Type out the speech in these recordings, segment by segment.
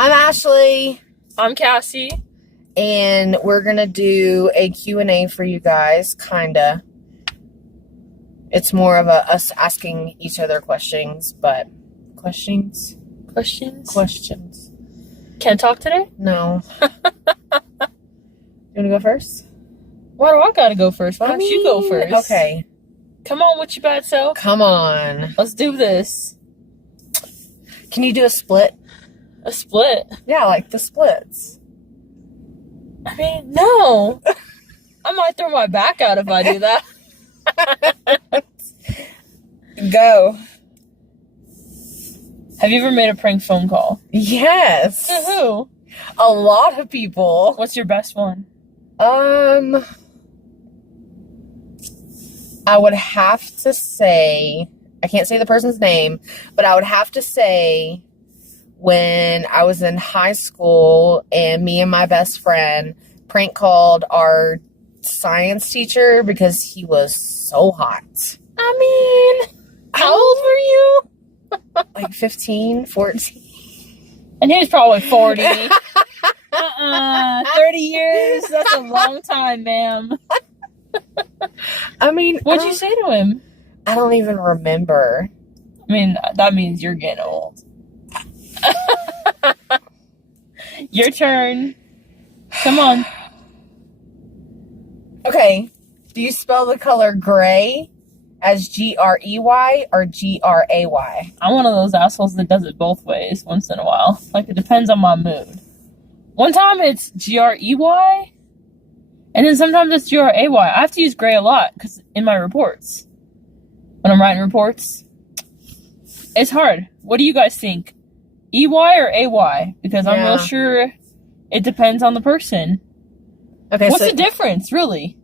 I'm Ashley. I'm Cassie. And we're going to do a Q&A for you guys, kinda. It's more of us asking each other questions, but... Questions? Can't talk today? No. You want to go first? Why do I gotta go first? Why don't you go first? Okay. Come on, what you bad self? Come on. Let's do this. Can you do a split? A split? Yeah, like the splits. I mean, no. I might throw my back out if I do that. Go. Have you ever made a prank phone call? Yes. To who? A lot of people. What's your best one? I would have to say, I can't say the person's name, but I would have to say when I was in high school and me and my best friend prank called our science teacher because he was so hot. I mean, how old were you? Like 15, 14. And he was probably 40. 30 years? That's a long time, ma'am. I mean... What'd you say to him? I don't even remember. I mean, that means you're getting old. Your turn. Come on. Okay. Do you spell the color gray as G-R-E-Y or G-R-A-Y? I'm one of those assholes that does it both ways once in a while. Like, it depends on my mood. One time it's G-R-E-Y, and then sometimes it's G-R-A-Y. I have to use gray a lot because in my reports. When I'm writing reports, it's hard. What do you guys think? E-Y or A-Y? Because I'm real sure it depends on the person. Okay, what's the difference, really?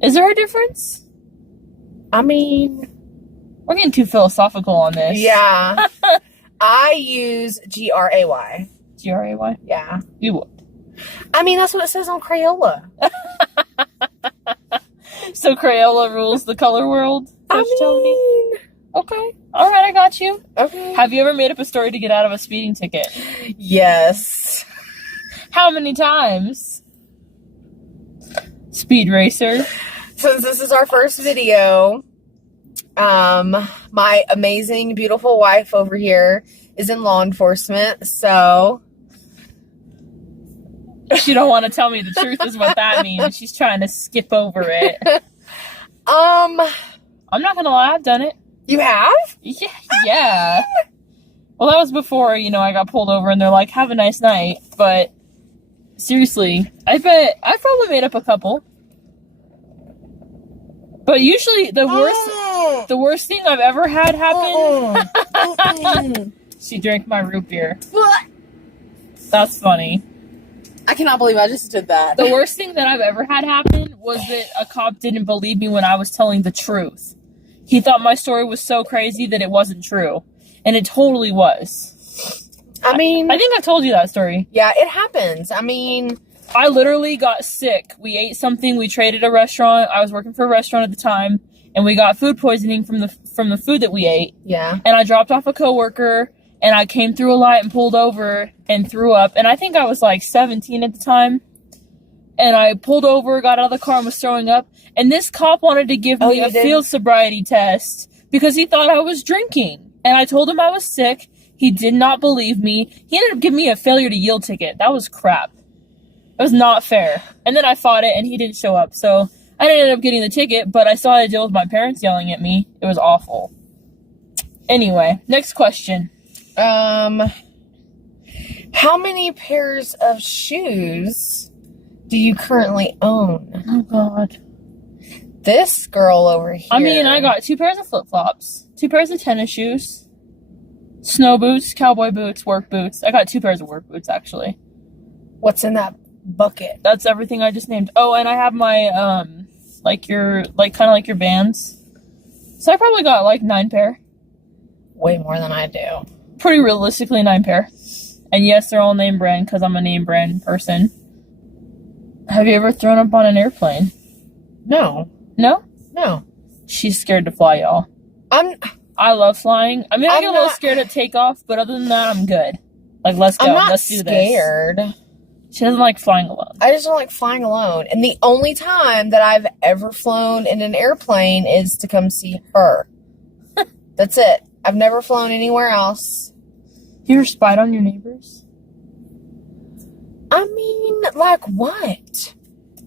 Is there a difference? I mean... We're getting too philosophical on this. Yeah. I use G-R-A-Y. G-R-A-Y? Yeah. You would. I mean, that's what it says on Crayola. So Crayola rules the color world? I mean... Okay. All right, I got you. Okay. Have you ever made up a story to get out of a speeding ticket? Yes. How many times? Speed racer. Since this is our first video, my amazing, beautiful wife over here is in law enforcement, so... She don't want to tell me the truth is what that means. She's trying to skip over it. I'm not gonna lie, I've done it. You have? Yeah. Well, that was before, I got pulled over and they're like, have a nice night. But seriously, I bet I've probably made up a couple. But usually the worst thing I've ever had happen. She drank my root beer. That's funny. I cannot believe I just did that. The worst thing that I've ever had happen was that a cop didn't believe me when I was telling the truth. He thought my story was so crazy that it wasn't true. And it totally was. I mean... I think I told you that story. Yeah, it happens. I mean... I literally got sick. We ate something. We traded a restaurant. I was working for a restaurant at the time. And we got food poisoning from the food that we ate. Yeah. And I dropped off a coworker. And I came through a light and pulled over and threw up. And I think I was like 17 at the time. And I pulled over, got out of the car, and was throwing up. And this cop wanted to give me a field sobriety test because he thought I was drinking. And I told him I was sick. He did not believe me. He ended up giving me a failure to yield ticket. That was crap. It was not fair. And then I fought it, and he didn't show up. So I didn't end up getting the ticket, but I still had to deal with my parents yelling at me. It was awful. Anyway, next question. How many pairs of shoes do you currently own? Oh, God. This girl over here. I mean, I got 2 pairs of flip-flops, 2 pairs of tennis shoes, snow boots, cowboy boots, work boots. I got 2 pairs of work boots, actually. What's in that bucket? That's everything I just named. Oh, and I have my, kind of like your Vans. So I probably got, 9 pair. Way more than I do. Pretty realistically, 9 pair. And yes, they're all name brand, because I'm a name brand person. Have you ever thrown up on an airplane? No. No? No. She's scared to fly, y'all. I love flying. I mean, I get a little scared at takeoff, but other than that, I'm good. Like, let's go. I'm not Let's do scared. this. She doesn't like flying alone. I just don't like flying alone. And the only time that I've ever flown in an airplane is to come see her. That's it. I've never flown anywhere else. You ever spied on your neighbors? I mean, like what?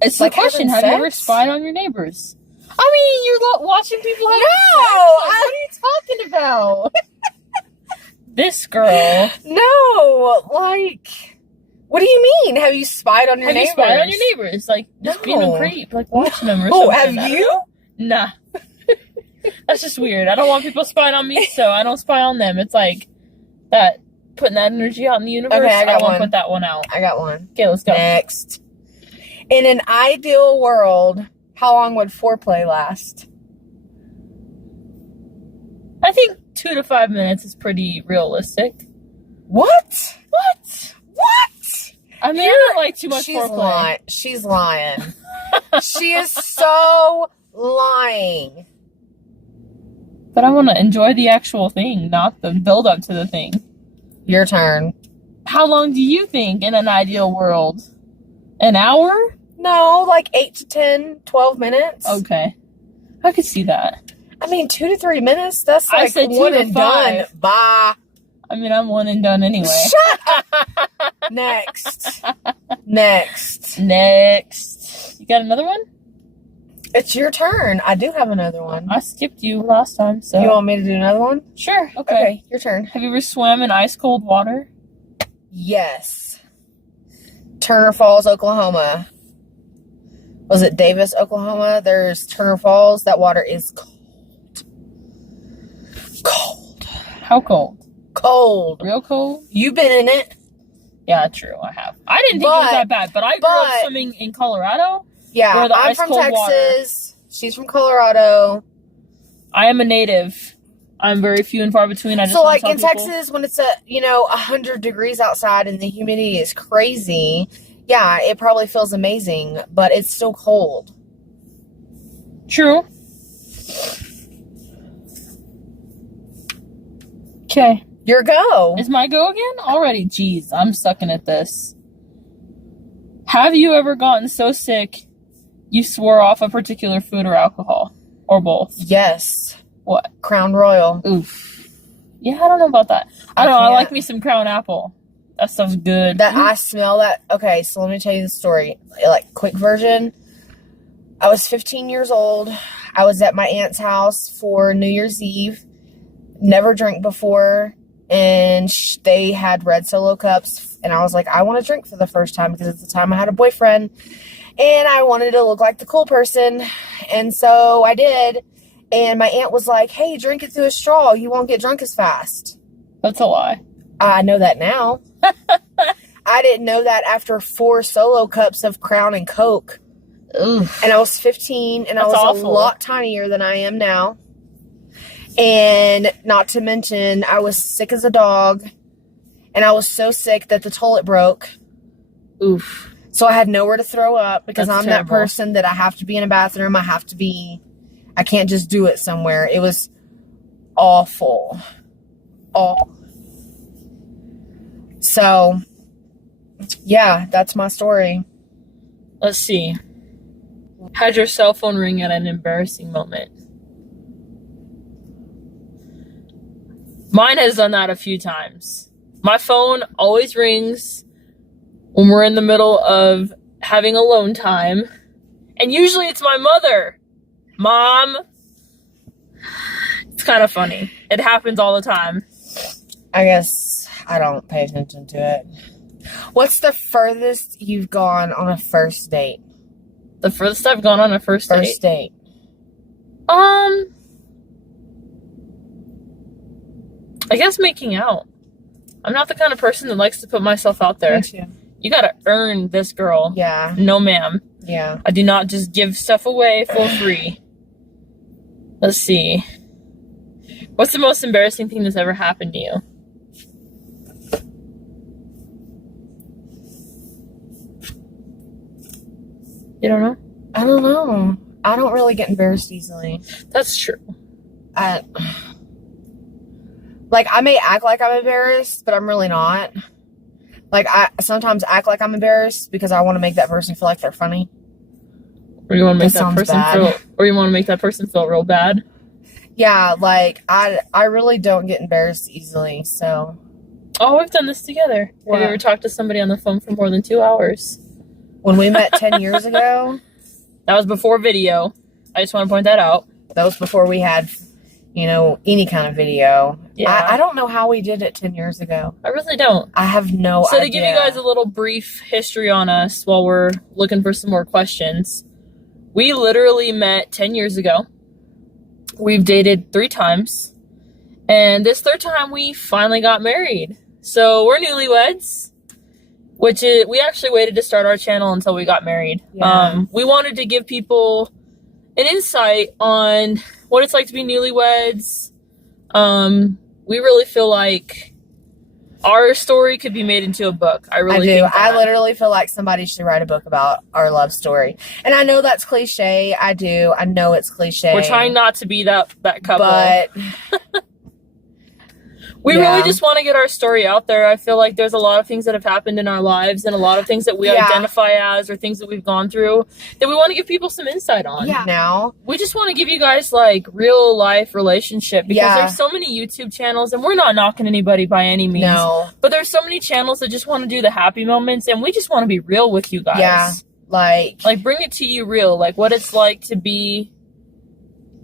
It's like the question. Have you ever spied on your neighbors? I mean, you're watching people have sex. What are you talking about? This girl. No, like, what do you mean? Have you spied on your neighbors? Have you spied on your neighbors? Like, just being a creep, like watching them or Oh, something. have you? Nah. That's just weird. I don't want people spying on me, so I don't spy on them. It's like that, putting that energy out in the universe. Okay, I got want one. to put that one out. I got one. Okay, let's go. Next. In an ideal world, how long would foreplay last? I think 2 to 5 minutes is pretty realistic. What? What? I mean, I don't like too much She's foreplay. lying. She's lying. She is so lying. But I want to enjoy the actual thing, not the build up to the thing. Your turn. How long do you think in an ideal world? An hour? No, like 8 to 10, 12 minutes. Okay. I could see that. I mean, 2 to 3 minutes. That's I like said 2 one to and 5. done. Bye. I mean, I'm one and done anyway. Shut up. Next. Next. Next. You got another one? It's your turn. I do have another one. I skipped you last time, so. You want me to do another one? Sure. Okay. Okay, your turn. Have you ever swam in ice cold water? Yes. Turner Falls, Oklahoma. Was it Davis, Oklahoma? There's Turner Falls. That water is cold. Cold. How cold? Cold. Real cold? You've been in it. Yeah, true. I have. I didn't think it was that bad, but I grew up swimming in Colorado. Yeah, where the I'm ice from cold Texas. water. She's from Colorado. I am a native. I'm very few and far between. I just So, like in people. Texas, when it's 100 degrees outside and the humidity is crazy, yeah, it probably feels amazing, but it's still cold. True. Okay. Your go. Is my go again? Already, jeez, I'm sucking at this. Have you ever gotten so sick you swore off a particular food or alcohol? Or both? Yes. What? Crown Royal. Oof. Yeah, I don't know about that. I don't know. I can't. like me some Crown Apple. That stuff's good. I smell that. Okay, so let me tell you the story. Like, quick version. I was 15 years old. I was at my aunt's house for New Year's Eve. Never drank before. And they had red Solo cups. And I was like, I want to drink for the first time because at the time I had a boyfriend. And I wanted to look like the cool person. And so I did. And my aunt was like, hey, drink it through a straw. You won't get drunk as fast. That's a lie. I know that now. I didn't know that after 4 Solo cups of Crown and Coke. Oof. And I was 15, and That's I was awful. a lot tinier than I am now. And not to mention, I was sick as a dog. And I was so sick that the toilet broke. Oof. So I had nowhere to throw up because That's I'm terrible. that person that I have to be in a bathroom. I can't just do it somewhere. It was awful. So, yeah, that's my story. Let's see. Had your cell phone ring at an embarrassing moment? Mine has done that a few times. My phone always rings when we're in the middle of having alone time. And usually it's my mother. Mom. It's kind of funny. It happens all the time. I guess I don't pay attention to it. What's the furthest you've gone on a first date? The furthest I've gone on a first date? First date. I guess making out. I'm not the kind of person that likes to put myself out there. Me too. You gotta earn this, girl. Yeah. No, ma'am. Yeah. I do not just give stuff away for free. Let's see. What's the most embarrassing thing that's ever happened to you? You don't know? I don't know. I don't really get embarrassed easily. That's true. I may act like I'm embarrassed, but I'm really not. Like, I sometimes act like I'm embarrassed because I want to make that person feel like they're funny. Or you want to make That that sounds person bad. feel, or you want to make that person feel real bad. Yeah, like, I really don't get embarrassed easily, so. Oh, we've done this together. What? Have you ever talked to somebody on the phone for more than 2 hours? When we met 10 years ago, That was before video. I just want to point that out. that was before we had, you know, any kind of video. Yeah. I don't know how we did it 10 years ago. I really don't. I have no So idea. to give you guys a little brief history on us while we're looking for some more questions, we literally met 10 years ago. We've dated 3 times. And this 3rd time we finally got married. So we're newlyweds, which is, we actually waited to start our channel until we got married. Yeah. We wanted to give people an insight on what it's like to be newlyweds. We really feel like our story could be made into a book. I really do. think that. I literally feel like somebody should write a book about our love story. And I know that's cliche. I do. I know it's cliche. We're trying not to be that couple. But we yeah. really just want to get our story out there. I feel like there's a lot of things that have happened in our lives and a lot of things that we Yeah. identify as or things that we've gone through that we want to give people some insight on. yeah, now We just want to give you guys like real life relationship because Yeah. there's so many YouTube channels and we're not knocking anybody by any means. no. But there's so many channels that just want to do the happy moments and we just want to be real with you guys. Yeah. Like Like bring it to you real, like what it's like to be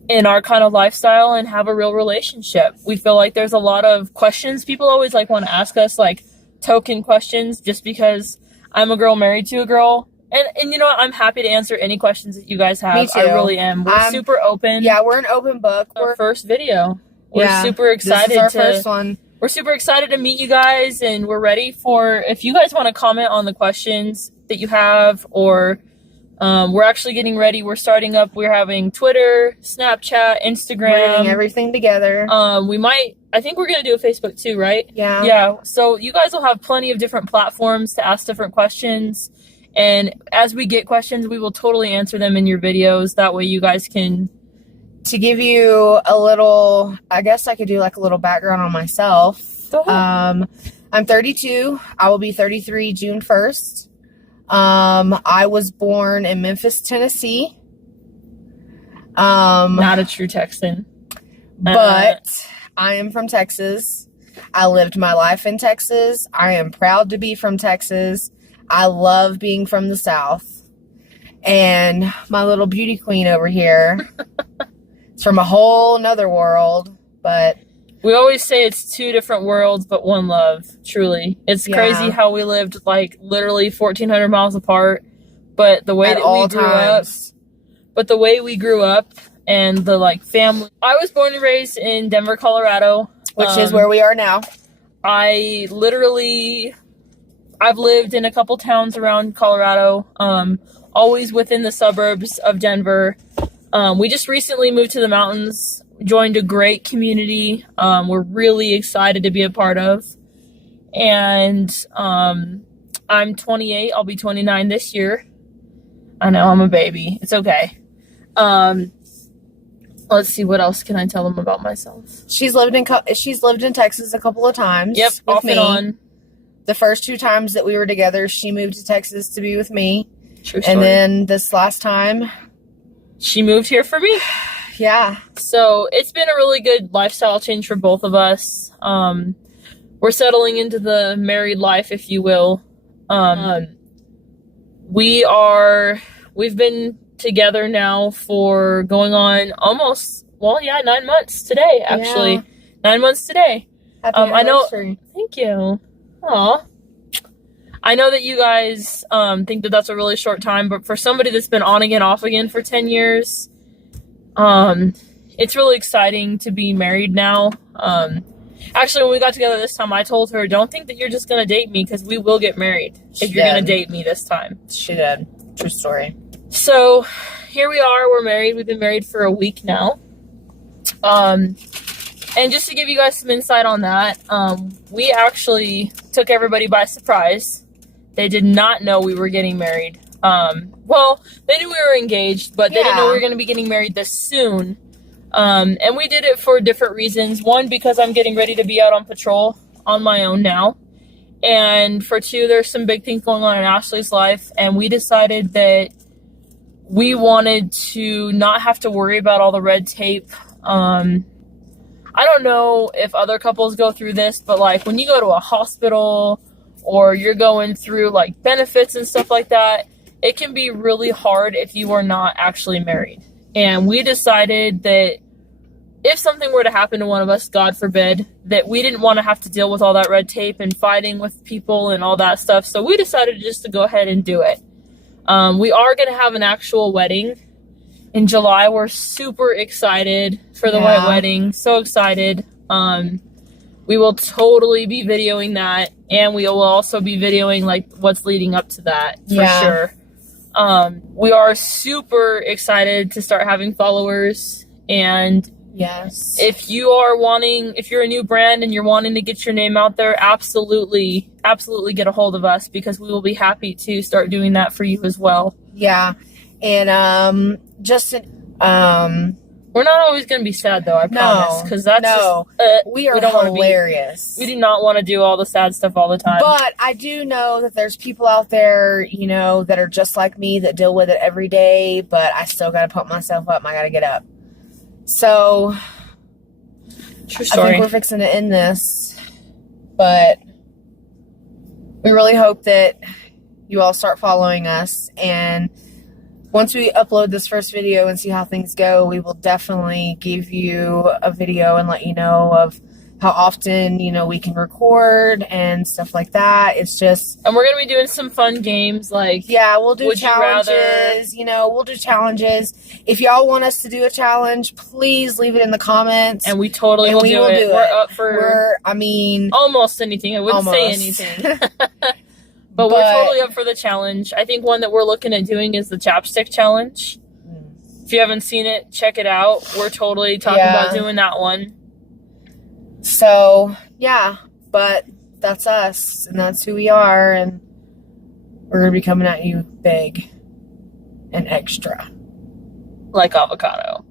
in our kind of lifestyle and have a real relationship. We feel like there's a lot of questions people always like want to ask us, like token questions, just because I'm a girl married to a girl. And you know what? I'm happy to answer any questions that you guys have. Me too. I really am. We're super open. yeah, we're an open book. Our We're first video. We're yeah, super excited This is our to first one. we're super excited to meet you guys and we're ready for if you guys want to comment on the questions that you have or we're actually getting ready. We're starting up. We're having Twitter, Snapchat, We're Instagram. getting everything together. I think we're going to do a Facebook too, right? Yeah. Yeah. So you guys will have plenty of different platforms to ask different questions. And as we get questions, we will totally answer them in your videos. That way you guys can. To give you a little, I guess I could do like a little background on myself. Go ahead. I'm 32. I will be 33 June 1st. I was born in Memphis, Tennessee. Not a true Texan. But I am from Texas. I lived my life in Texas. I am proud to be from Texas. I love being from the South. And my little beauty queen over here, it's from a whole nother world, but We always say it's 2 different worlds, but one love. Truly. It's Yeah. crazy how we lived like literally 1,400 miles apart. But the way at that all we grew up, times. and the like family. I was born and raised in Denver, Colorado. Which is where we are now. I've lived in a couple towns around Colorado, always within the suburbs of Denver. We just recently moved to the mountains, joined a great community we're really excited to be a part of. And I'm 28. I'll be 29 this year. I know, I'm a baby. It's okay. Let's see, what else can I tell them about myself? She's lived in Texas a couple of times. Yep, with off me. and on. The first 2 times that we were together, she moved to Texas to be with me. True story. And then this last time, she moved here for me. yeah. So it's been a really good lifestyle change for both of us. We're settling into the married life, if you will. We've been together now for going on almost, 9 months today, actually. Yeah. 9 months today. Happy I know. anniversary. Thank you. Aw. I know that you guys think that that's a really short time, but for somebody that's been on again, off again for 10 years, it's really exciting to be married now. Actually, when we got together this time, I told her, don't think that you're just going to date me because we will get married if you're going to date me this time. She did. True story. So here we are. We're married. We've been married for a week now. And just to give you guys some insight on that, we actually took everybody by surprise. They did not know we were getting married. Well, they knew we were engaged, but they didn't know we were going to be getting married this soon. And we did it for different reasons. One, because I'm getting ready to be out on patrol on my own now. And for 2, there's some big things going on in Ashley's life, and we decided that we wanted to not have to worry about all the red tape. I don't know if other couples go through this, but like when you go to a hospital or you're going through like benefits and stuff like that, it can be really hard if you are not actually married. And we decided that if something were to happen to one of us, God forbid, that we didn't want to have to deal with all that red tape and fighting with people and all that stuff. So we decided just to go ahead and do it. We are going to have an actual wedding in July. We're super excited for the white wedding. So excited. We will totally be videoing that, and we will also be videoing like what's leading up to that for sure. We are super excited to start having followers, and yes, if you're a new brand and you're wanting to get your name out there, absolutely get a hold of us, because we will be happy to start doing that for you as well. Yeah. And we're not always going to be sad, though, I promise, because that's we are hilarious. We do not want to do all the sad stuff all the time. But I do know that there's people out there, you know, that are just like me, that deal with it every day, but I still got to pump myself up, and I got to get up. So True story. I think we're fixing to end this, but we really hope that you all start following us, and once we upload this first video and see how things go, we will definitely give you a video and let you know of how often, you know, we can record and stuff like that. It's just... And we're going to be doing some fun games, like... Yeah, we'll do challenges. You know, we'll do challenges. If y'all want us to do a challenge, please leave it in the comments. And we totally will do it. We're up for... almost anything. I wouldn't say anything. But we're totally up for the challenge. I think one that we're looking at doing is the chapstick challenge. If you haven't seen it, check it out. We're totally talking about doing that one. So, yeah. But that's us. And that's who we are. And we're going to be coming at you big and extra. Like avocado.